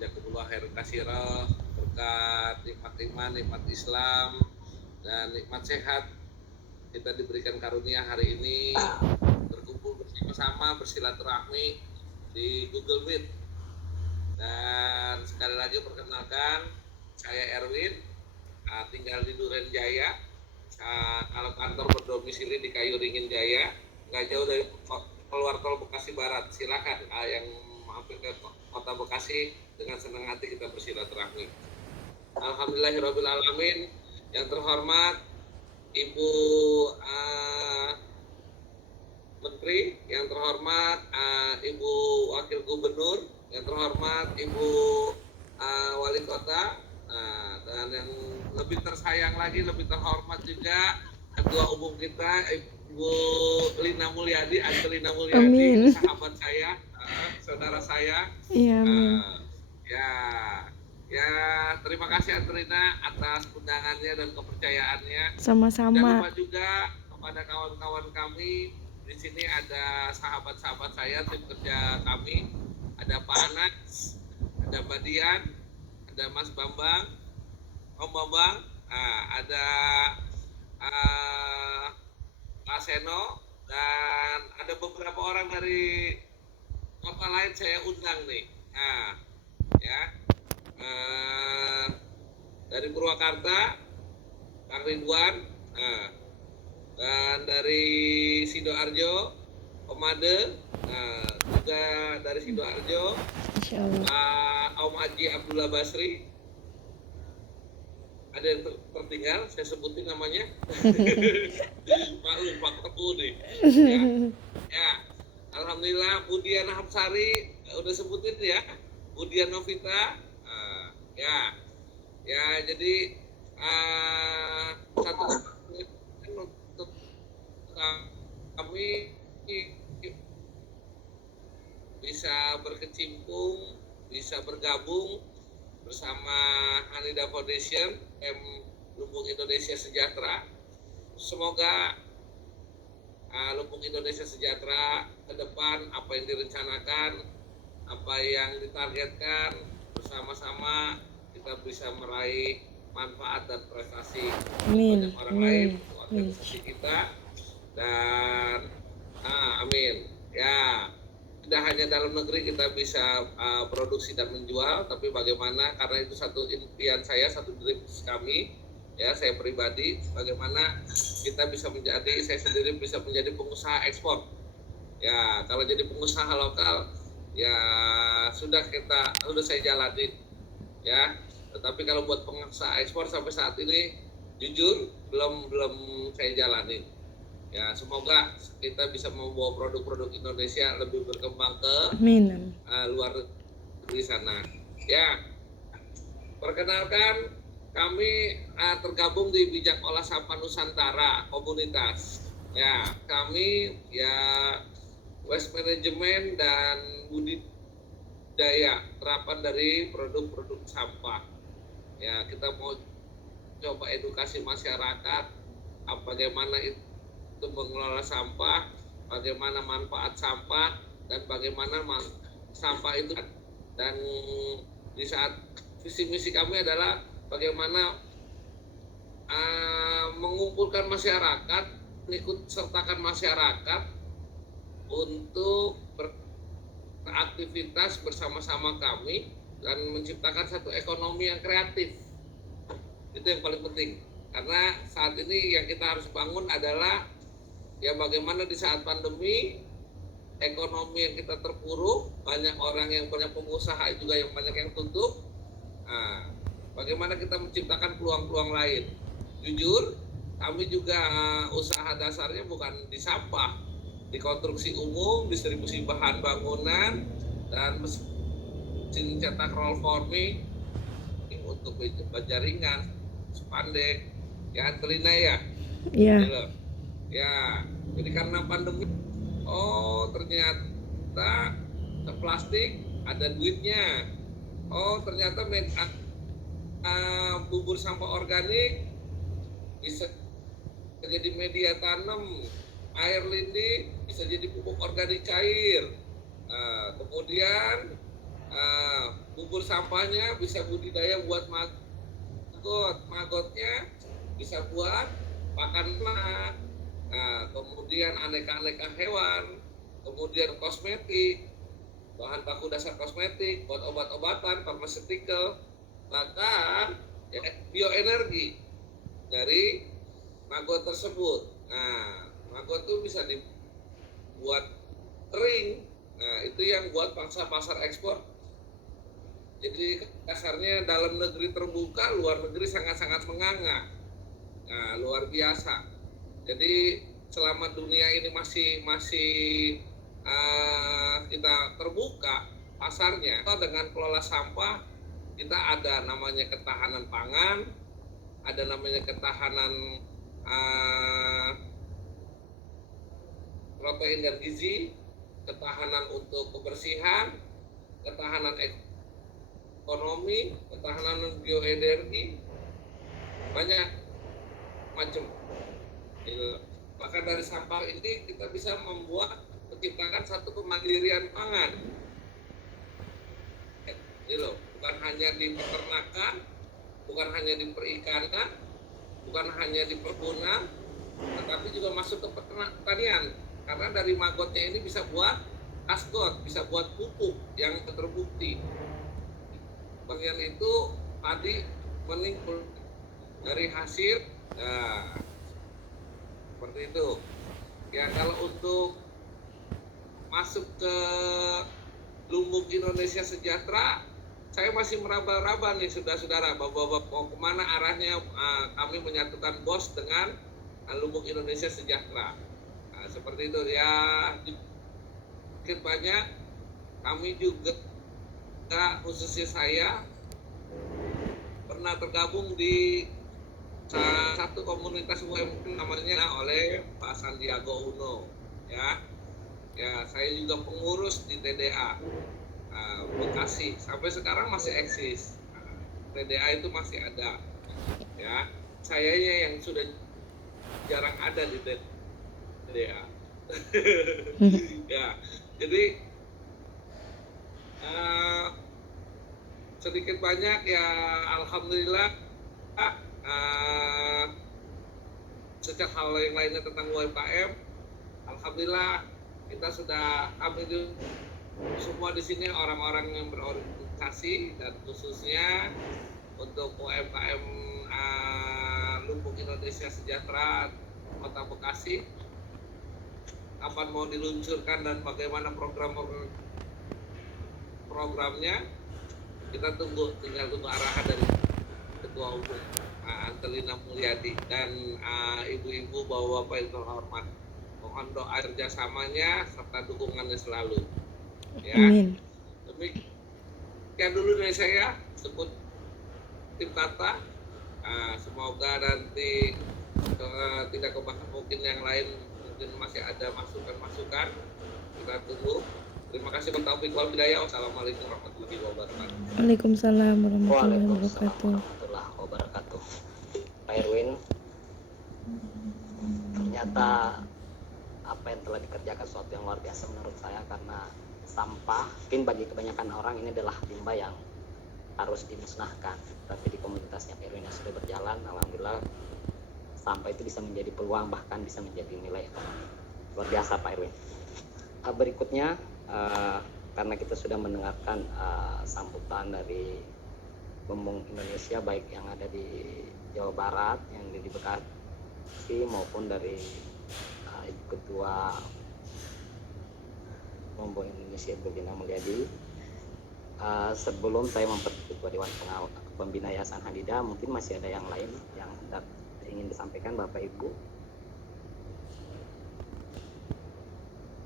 jazakumullah khairan katsira, berkat nikmat iman, nikmat Islam, dan nikmat sehat kita diberikan karunia hari ini berkumpul bersama-sama bersilaturahmi di Google Meet. Dan sekali lagi perkenalkan, saya Erwin, tinggal di Duren Jaya. Kalau kantor berdomisili di Kayu Ringin Jaya, nggak jauh dari keluar tol Bekasi Barat. Silakan yang mampir ke kota Bekasi, dengan senang hati kita bersilaturahmi. Alhamdulillahirabbil alamin. Yang terhormat Ibu Menteri, yang terhormat Ibu Wakil Gubernur, yang terhormat Ibu Wali Kota, dan yang lebih tersayang lagi, lebih terhormat juga Ketua Umum kita Ibu Lina Mulyadi, Ante Lina Mulyadi, Amin. sahabat saya, saudara saya. Iya, amin. Ya, terima kasih Ante Lina atas undangannya dan kepercayaannya. Sama-sama. Jangan lupa juga kepada kawan-kawan kami. Di sini ada sahabat-sahabat saya, tim kerja kami. Ada Pak Anas, ada Mbak Dian, ada Mas Bambang, Om Bambang, ada Pak Seno, dan ada beberapa orang dari kota lain saya undang nih. Dari Purwakarta, Kang Ridwan, dan dari Sidoarjo, Pemade, juga dari Sidoarjo, Om Haji Abdullah Basri. Ada yang tertinggal, saya sebutin namanya. Pak Tepu nih. Ya. Alhamdulillah, Budiana Hapsari udah sebutin ya. Budiana Novita, ya jadi satu untuk kami bisa berkecimpung, bisa bergabung bersama Hanida Foundation, Lumbung Indonesia Sejahtera. Semoga Lumbung Indonesia Sejahtera ke depan apa yang direncanakan, apa yang ditargetkan, bersama-sama kita bisa meraih manfaat dan prestasi banyak orang lain untuk organisasi kita. Dan amin. Ya, tidak hanya dalam negeri kita bisa produksi dan menjual, tapi bagaimana, karena itu satu impian saya, satu dreams kami, ya saya pribadi, bagaimana kita bisa menjadi, saya sendiri bisa menjadi pengusaha ekspor. Ya, kalau jadi pengusaha lokal, ya sudah saya jalanin, ya. Tetapi kalau buat pengusaha ekspor sampai saat ini, jujur belum saya jalanin. Ya, semoga kita bisa membawa produk-produk Indonesia lebih berkembang ke luar negeri sana. Ya, perkenalkan, kami tergabung di Bijak Olah Sampah Nusantara komunitas. Ya, kami ya waste management dan budidaya terapan dari produk-produk sampah. Ya, kita mau coba edukasi masyarakat bagaimana itu mengelola sampah, bagaimana manfaat sampah, dan bagaimana sampah itu. Dan di saat visi misi kami adalah bagaimana mengumpulkan masyarakat, ikut sertakan masyarakat untuk beraktivitas bersama-sama kami dan menciptakan satu ekonomi yang kreatif. Itu yang paling penting, karena saat ini yang kita harus bangun adalah ya bagaimana di saat pandemi ekonomi yang kita terpuruk, banyak orang yang banyak pengusaha juga yang banyak yang tutup. Bagaimana kita menciptakan peluang-peluang lain. Jujur, kami juga usaha dasarnya bukan di sampah, di konstruksi umum, distribusi bahan bangunan, dan mesin cetak roll forming untuk baja ringan, spandek, ya Antelina ya. Iya. Ya, jadi karena pandemi, ternyata plastik ada duitnya. Ternyata bubur sampah organik bisa jadi media tanam, air lindi bisa jadi pupuk organik cair. Kemudian bubur Lumpur sampahnya bisa budidaya buat magotnya bisa buat pakan ternak. Nah, kemudian aneka-aneka hewan, kemudian kosmetik, bahan baku dasar kosmetik, buat obat-obatan, pharmaceutical, bahkan ya, bioenergi dari maggot tersebut. Nah, maggot itu bisa dibuat kering. Nah, itu yang buat pangsa pasar ekspor. Jadi dasarnya dalam negeri terbuka, luar negeri sangat-sangat menganga. Nah, luar biasa. Jadi selama dunia ini masih kita terbuka pasarnya, dengan kelola sampah kita ada namanya ketahanan pangan, ada namanya ketahanan protein dan gizi, ketahanan untuk kebersihan, ketahanan ekonomi, ketahanan bioenergi, banyak macam. Maka dari sampah ini kita bisa menciptakan satu kemandirian pangan. Ini loh, bukan hanya di peternakan, bukan hanya di perikanan, bukan hanya di perkebunan, tetapi juga masuk ke pertanian. Karena dari magotnya ini bisa buat asgot, bisa buat pupuk yang terbukti. Bagian itu tadi meningkul dari hasil, nah, seperti itu. Ya, kalau untuk masuk ke Lumbung Indonesia Sejahtera, saya masih meraba-raba nih saudara-saudara, bapak-bapak mau kemana arahnya. Kami menyatukan BOS dengan Lumbung Indonesia Sejahtera. Nah, seperti itu ya. Sedikit banyak kami juga, khususnya saya, pernah tergabung di salah satu komunitas UMKM namanya oleh Pak Sandiaga Uno. Ya, saya juga pengurus di TDA Bekasi, sampai sekarang masih eksis. TDA itu masih ada. Ya, sayanya yang sudah jarang ada di TDA. Ya, jadi sedikit banyak ya, alhamdulillah. Sejak hal yang lainnya tentang UMKM, alhamdulillah kita sudah, kami semua di sini orang-orang yang berorientasi, dan khususnya untuk UMKM Lumbung Indonesia Sejahtera Kota Bekasi, kapan mau diluncurkan dan bagaimana programnya, kita tinggal tunggu arahan dari Ketua Umum Antelina Mulyadi dan ibu-ibu, bapak-bapak yang terhormat. Mohon doa kerjasamanya serta dukungannya selalu. Ya. Amin. Demikian dulu dari saya, sebut tim Tata. Semoga nanti tidak kebahas mungkin yang lain, mungkin masih ada masukan-masukan. Kita tunggu. Terima kasih, bertaufiq wal hidayah. Wassalamualaikum warahmatullahi wabarakatuh. Waalaikumsalam warahmatullahi wabarakatuh. Pak Erwin, ternyata apa yang telah dikerjakan suatu yang luar biasa menurut saya, karena sampah mungkin bagi kebanyakan orang ini adalah limbah yang harus dimusnahkan, tapi di komunitasnya Pak Erwin yang sudah berjalan, alhamdulillah sampah itu bisa menjadi peluang, bahkan bisa menjadi nilai ekonomi. Luar biasa Pak Erwin. Berikutnya, karena kita sudah mendengarkan sambutan dari Lumbung Indonesia, baik yang ada di Jawa Barat, yang di Bekasi, maupun dari Ibu Ketua Lumbung Indonesia Ibu Lina Mulyadi. Sebelum saya memperketua Dewan Pembina Yayasan Handida, mungkin masih ada yang lain yang ingin disampaikan Bapak Ibu.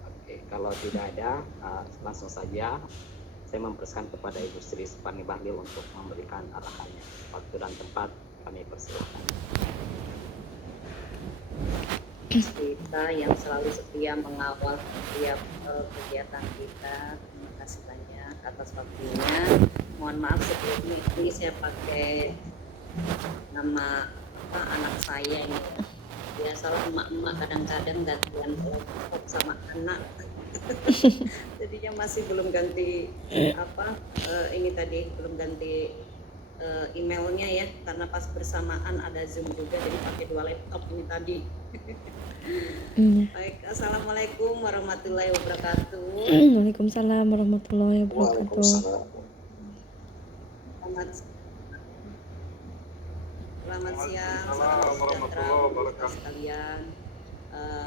Oke, kalau tidak ada, langsung saja saya mempersilakan kepada Ibu Sri Suparni Bahlil untuk memberikan arahannya. Waktu dan tempat kami persilakan. Kita yang selalu setia mengawal setiap kegiatan kita, terima kasih banyak atas waktunya. Mohon maaf sebelum ini saya pakai nama anak saya ini. Biasalah emak-emak kadang-kadang gantian kelompok sama anak. Jadinya masih belum ganti apa ini tadi belum ganti emailnya ya, karena pas bersamaan ada Zoom juga, jadi pakai 2 laptop ini tadi. Iya. Baik, assalamualaikum warahmatullahi wabarakatuh. Waalaikumsalam warahmatullahi wabarakatuh. Selamat Selamat siang, salam Waalaikumsalam sejahtera warahmatullahi untuk kita wabarakatuh. sekalian.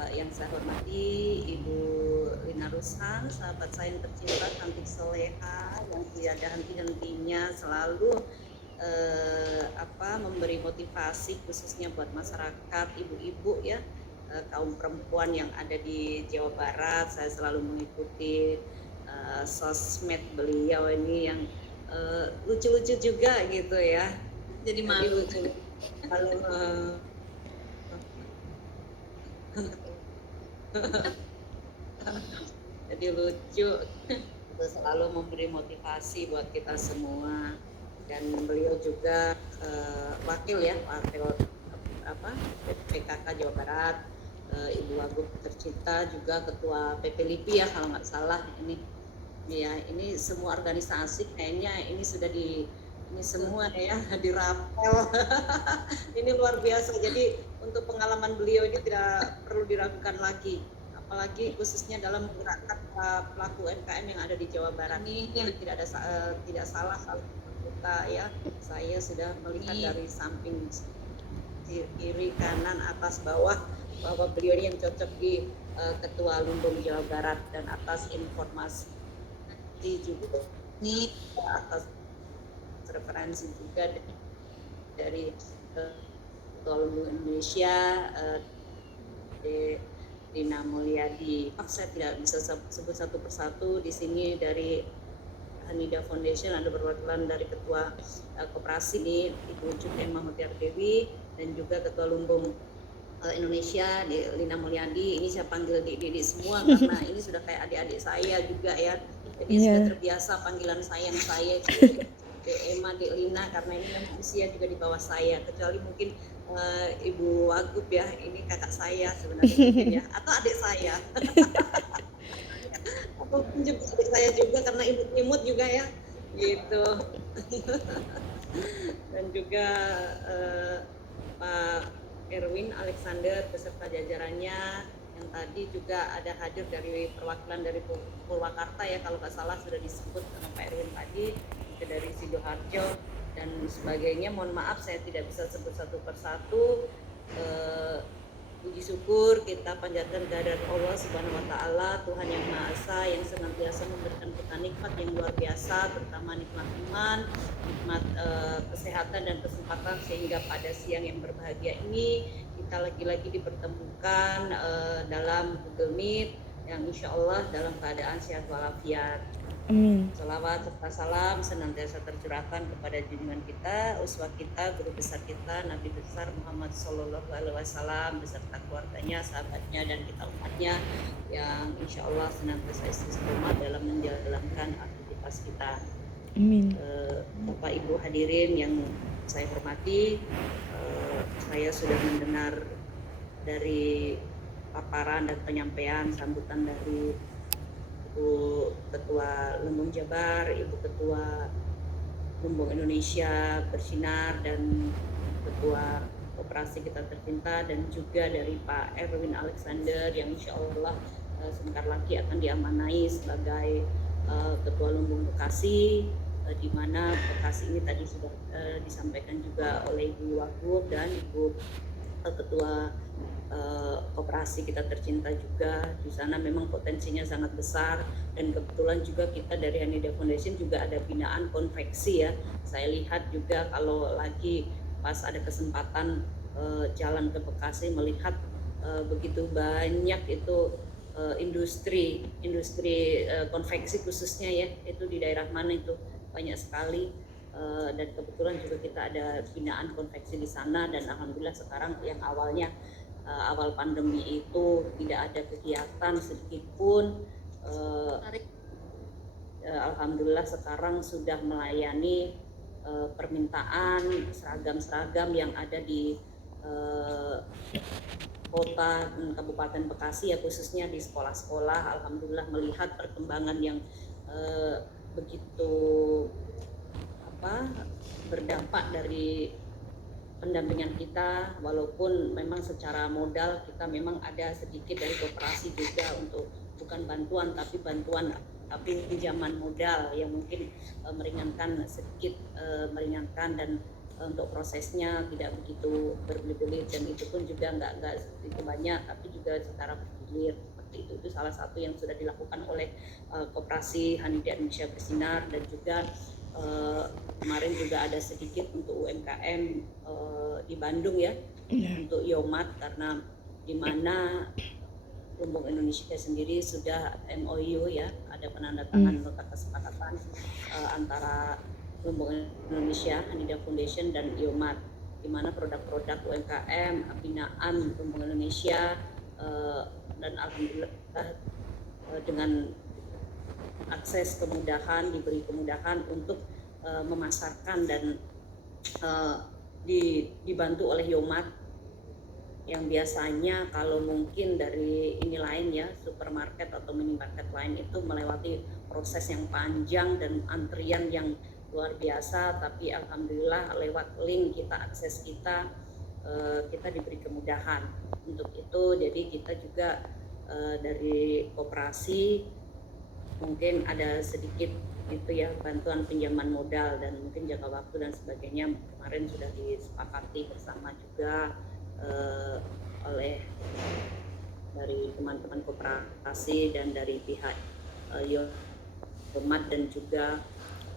Yang saya hormati Ibu Lina Rushan, sahabat saya yang tercinta, cantik soleha, yang tidak ada henti-hentinya selalu memberi motivasi khususnya buat masyarakat, ibu-ibu ya, kaum perempuan yang ada di Jawa Barat. Saya selalu mengikuti sosmed beliau ini yang lucu-lucu juga gitu ya. Jadi malu. Lucu. Lalu jadi lucu, selalu memberi motivasi buat kita semua. Dan beliau juga wakil PKK Jawa Barat, Ibu Wagub tercinta, juga ketua PP LIPI ya kalau nggak salah. Ini semua organisasi kayaknya ini sudah ini semua ya dirapel. Ini luar biasa. Jadi untuk pengalaman beliau ini tidak perlu diragukan lagi, apalagi khususnya dalam menggerakkan pelaku UMKM yang ada di Jawa Barat. Ini tidak salah kalau kita ya, saya sudah melihat dari samping kiri kanan atas bawah bahwa beliau ini yang cocok di Ketua Lumbung Jawa Barat. Dan atas informasi juga ini atas referensi juga dari Ketua Lumbung Indonesia Dina Mulyadi. Saya tidak bisa sebut satu persatu di sini. Dari Hanida Foundation ada perwakilan dari Ketua Koperasi ini Ibu Cukema Mutiara Dewi, dan juga Ketua Lumbung Indonesia Lina Mulyadi. Ini saya panggil Didi semua karena ini sudah kayak adik-adik saya juga ya. Jadi sudah terbiasa panggilan saya Emma, Dek Lina, karena ini memang usia juga di bawah saya, kecuali mungkin Ibu Wagub ya, ini kakak saya sebenarnya mungkin ya, atau adik saya. Atau juga adik saya juga karena imut-imut juga ya, gitu. Dan juga Pak Erwin Alexander beserta jajarannya yang tadi juga ada hadir dari perwakilan dari Purwakarta ya, kalau nggak salah sudah disebut sama Pak Erwin tadi, dari Sidoarjo dan sebagainya. Mohon maaf saya tidak bisa sebut satu persatu. Puji syukur kita panjatkan kehadirat Allah Subhanahu wa taala, Tuhan yang Maha Esa, yang senantiasa memberikan kita nikmat yang luar biasa, terutama nikmat iman, nikmat kesehatan dan kesempatan, sehingga pada siang yang berbahagia ini kita lagi-lagi dipertemukan dalam Google Meet yang insya Allah dalam keadaan sehat walafiat. Amin. Salawat serta salam senantiasa tercurahkan kepada junjungan kita, uswah kita, guru besar kita, Nabi besar Muhammad Sallallahu Alaihi Wasallam beserta keluarganya, sahabatnya, dan kita umatnya yang insya Allah senantiasa istiqomah dalam menjalankan aktivitas kita. Amin. Bapak Ibu hadirin yang saya hormati, saya sudah mendengar dari paparan dan penyampaian sambutan dari Ibu Ketua Lumbung Jabar, Ibu Ketua Lumbung Indonesia Bersinar, dan Ketua Koperasi kita tercinta, dan juga dari Pak Erwin Alexander yang insya Allah sebentar lagi akan diamanai sebagai Ketua Lumbung Bekasi, di mana Bekasi ini tadi sudah disampaikan juga oleh Ibu Wagub dan Ibu Ketua Koperasi kita tercinta juga. Di sana memang potensinya sangat besar, dan kebetulan juga kita dari Hanida Foundation juga ada binaan konveksi ya. Saya lihat juga kalau lagi pas ada kesempatan jalan ke Bekasi, melihat begitu banyak itu industri konveksi khususnya ya, itu di daerah mana itu banyak sekali. Dan kebetulan juga kita ada binaan konveksi di sana, dan alhamdulillah sekarang yang awalnya awal pandemi itu tidak ada kegiatan sedikit pun, alhamdulillah sekarang sudah melayani permintaan seragam-seragam yang ada di kota dan Kabupaten Bekasi ya, khususnya di sekolah-sekolah. Alhamdulillah melihat perkembangan yang begitu berdampak dari pendampingan kita, walaupun memang secara modal kita memang ada sedikit dari koperasi juga untuk bukan bantuan tapi pinjaman modal yang mungkin meringankan sedikit, meringankan dan untuk prosesnya tidak begitu berbelit-belit, dan itu pun juga nggak sedikit banyak tapi juga secara bergilir seperti itu salah satu yang sudah dilakukan oleh koperasi Hanidia Indonesia Bersinar, dan juga kemarin juga ada sedikit untuk UMKM di Bandung ya, untuk Yomat, karena di mana Lumbung Indonesia sendiri sudah MOU ya, ada penandatangan nota kesepakatan antara Lumbung Indonesia, Hanidia Foundation dan Yomat, di mana produk-produk UMKM binaan Lumbung Indonesia dan alhamdulillah dengan akses kemudahan, diberi kemudahan untuk memasarkan dan dibantu oleh Yomat, yang biasanya kalau mungkin dari ini lain ya, supermarket atau minimarket lain itu melewati proses yang panjang dan antrian yang luar biasa, tapi alhamdulillah lewat link kita, akses kita diberi kemudahan untuk itu. Jadi kita juga dari koperasi mungkin ada sedikit itu ya, bantuan pinjaman modal dan mungkin jangka waktu dan sebagainya kemarin sudah disepakati bersama juga oleh dari teman-teman koperasi dan dari pihak Yomat dan juga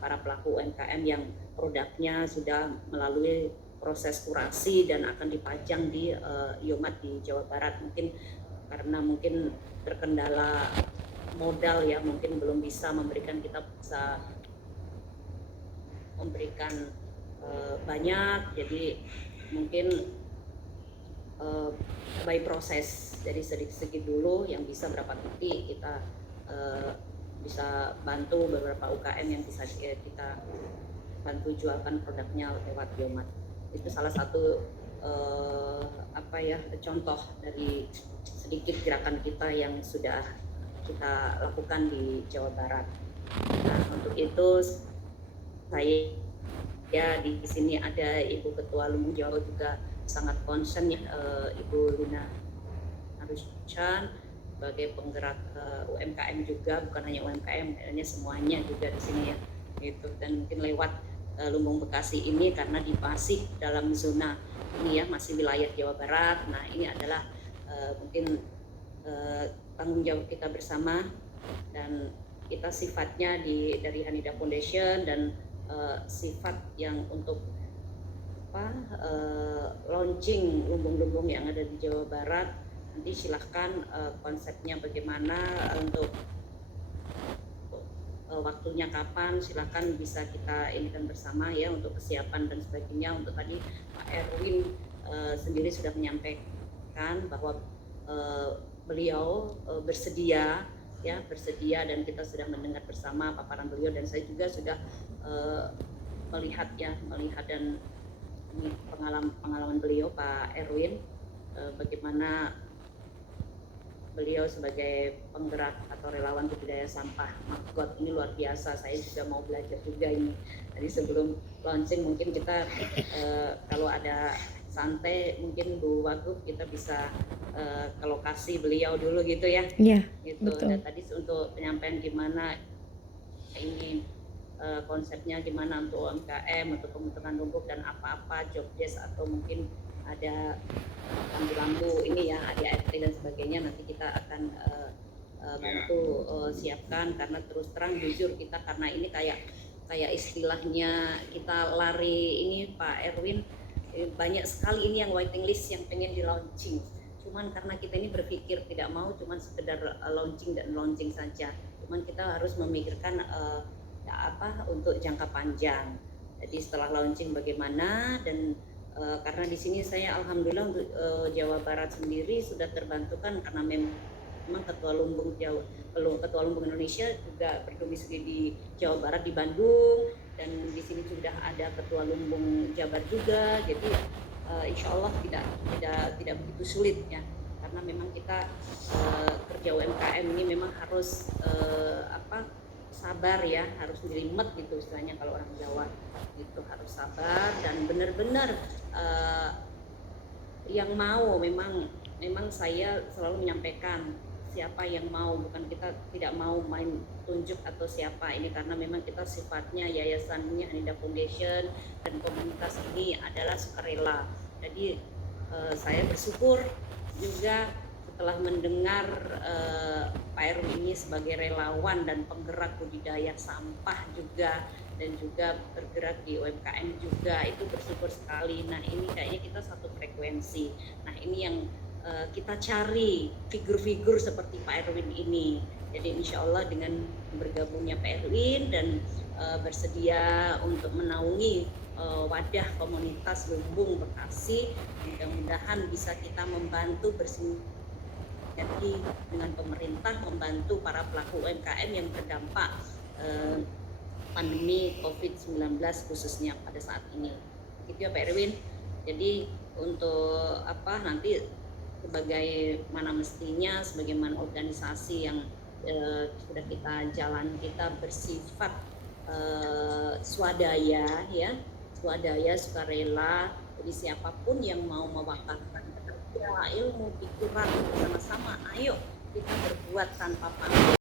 para pelaku UMKM yang produknya sudah melalui proses kurasi dan akan dipajang di Yomat di Jawa Barat. Mungkin karena mungkin terkendala modal ya, mungkin belum bisa memberikan banyak, jadi mungkin by proses, jadi sedikit dulu yang bisa berapa titik kita bisa bantu beberapa UKM yang bisa kita bantu jualkan produknya lewat Yomat. Itu salah satu contoh dari sedikit gerakan kita yang sudah kita lakukan di Jawa Barat. Nah, untuk itu saya di sini ada Ibu Ketua Lumbung Jawa juga sangat concern ya, Ibu Lina Haruscan sebagai penggerak UMKM juga, bukan hanya UMKM, hanya semuanya juga di sini ya. Gitu. Dan mungkin lewat Lumbung Bekasi ini karena masih dalam zona ini ya, masih wilayah Jawa Barat. Nah, ini adalah mungkin tanggung jawab kita bersama, dan kita sifatnya dari Hanidia Foundation dan sifat yang untuk launching lumbung-lumbung yang ada di Jawa Barat. Nanti silahkan konsepnya bagaimana, untuk waktunya kapan, silahkan bisa kita inikan bersama ya, untuk kesiapan dan sebagainya. Untuk tadi Pak Erwin sendiri sudah menyampaikan bahwa beliau bersedia dan kita sudah mendengar bersama paparan beliau, dan saya juga sudah melihat dan ini pengalaman beliau Pak Erwin, bagaimana beliau sebagai penggerak atau relawan budidaya sampah Margot ini luar biasa. Saya juga mau belajar juga ini. Tadi sebelum launching mungkin kita kalau ada santai mungkin Bu Wagub kita bisa ke lokasi beliau dulu gitu ya. Iya. Gitu. Betul. Dan tadi untuk penyampaian gimana ini konsepnya gimana untuk UMKM, untuk pembentukan lumbung dan apa-apa job desk atau mungkin ada lampu ini ya, ADART dan sebagainya, nanti kita akan bantu siapkan. Karena terus terang jujur kita, karena ini kayak istilahnya kita lari ini Pak Erwin, banyak sekali ini yang waiting list yang pengen di launching, cuman karena kita ini berpikir tidak mau cuman sekedar launching saja, cuman kita harus memikirkan untuk jangka panjang. Jadi setelah launching bagaimana, dan karena di sini saya alhamdulillah untuk Jawa Barat sendiri sudah terbantukan karena memang Ketua Lumbung Indonesia juga berdomisili di Jawa Barat di Bandung, dan di sini sudah ada Ketua Lumbung Jabar juga. Jadi insya Allah tidak begitu sulit ya karena memang kita kerja UMKM ini memang harus sabar ya, harus jelimet gitu istilahnya kalau orang Jawa gitu, harus sabar dan benar-benar yang mau memang saya selalu menyampaikan siapa yang mau, bukan kita tidak mau main tunjuk atau siapa ini, karena memang kita sifatnya yayasannya Anida Foundation dan komunitas ini adalah sukarela. Jadi saya bersyukur juga setelah mendengar Pak Erwin ini sebagai relawan dan penggerak budidaya sampah juga dan juga bergerak di UMKM juga, itu bersyukur sekali. Nah ini kayaknya kita satu frekuensi. Nah ini yang kita cari figur-figur seperti Pak Erwin ini. Jadi insya Allah dengan bergabungnya Pak Erwin dan bersedia untuk menaungi wadah komunitas Lumbung Bekasi, mudah-mudahan bisa kita membantu bersinergi dengan pemerintah, membantu para pelaku UMKM yang terdampak pandemi COVID-19 khususnya pada saat ini. Gitu ya Pak Erwin. Jadi untuk nanti sebagaimana mestinya, sebagaimana organisasi yang sudah kita jalan, kita bersifat swadaya ya, swadaya, sukarela. Jadi siapapun yang mau mewakafkan ilmu, pikiran bersama-sama, ayo kita berbuat tanpa pamrih.